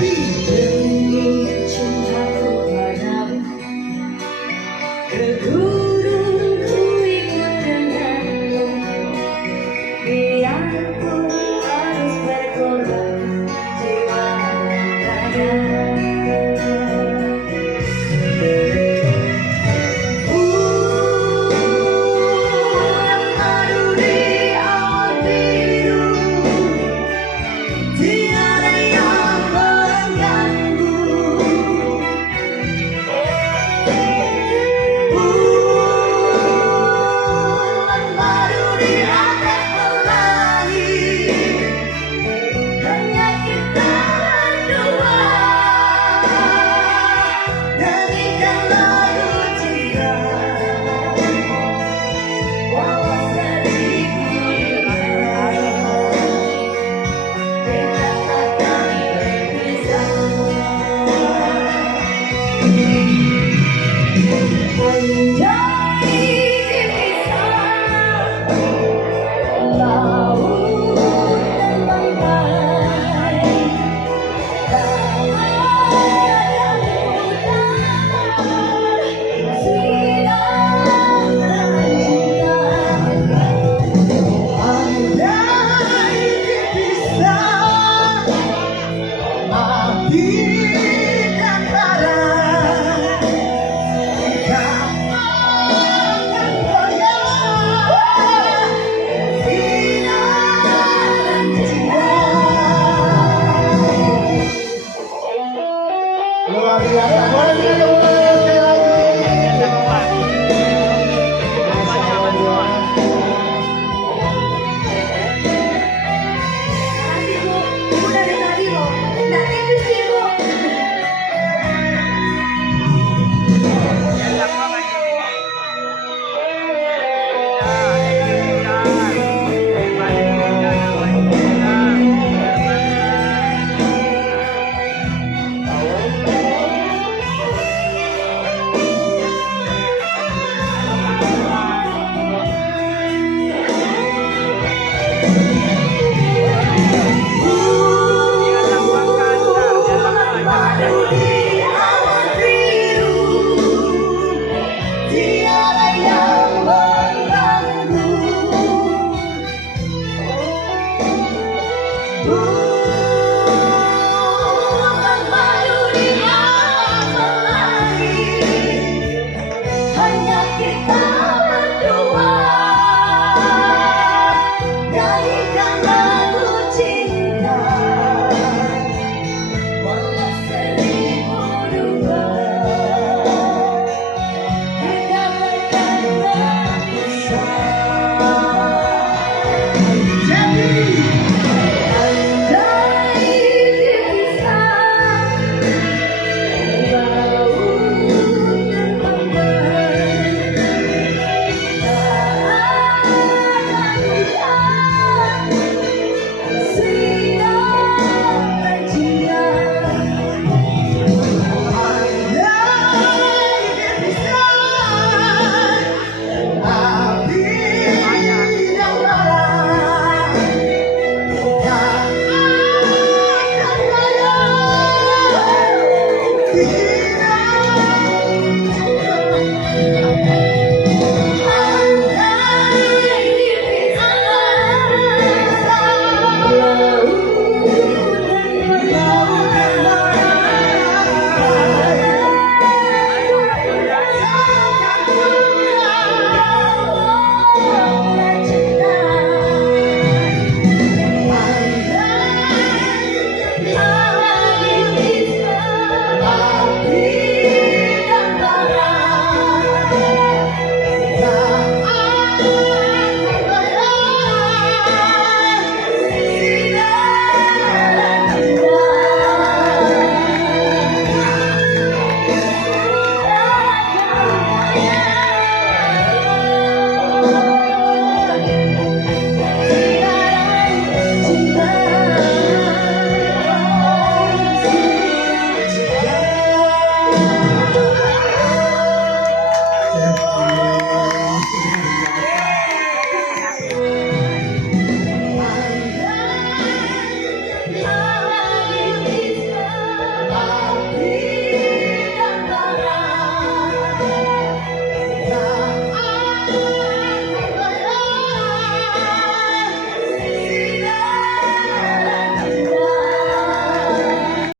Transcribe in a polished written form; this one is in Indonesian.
Demi cintaku padamu, ke gunung ku ikut denganmu, biarpun harus berkorban jiwa dan raga. Bulan madu di awan biru, tiada yang mengganggu. Bulan madu di atas pelangi, hanya kita berdua. Nyanyikan lagu cinta, walau sedih kita akan berpisah. Anjay dipisah, laut dan pantai, damai dan hutan, sinar dan cinta. Andai dipisah, api dan bara, kita akan goyah, sinar dan cinta. Luar biasa, boleh sekali ulang sekali lagi. Masya Allah. Makasih Bu, Ibu dari tadi loh, nggak tipis sih Bu. Bulan madu di awan biru, tiada yang mengganggu.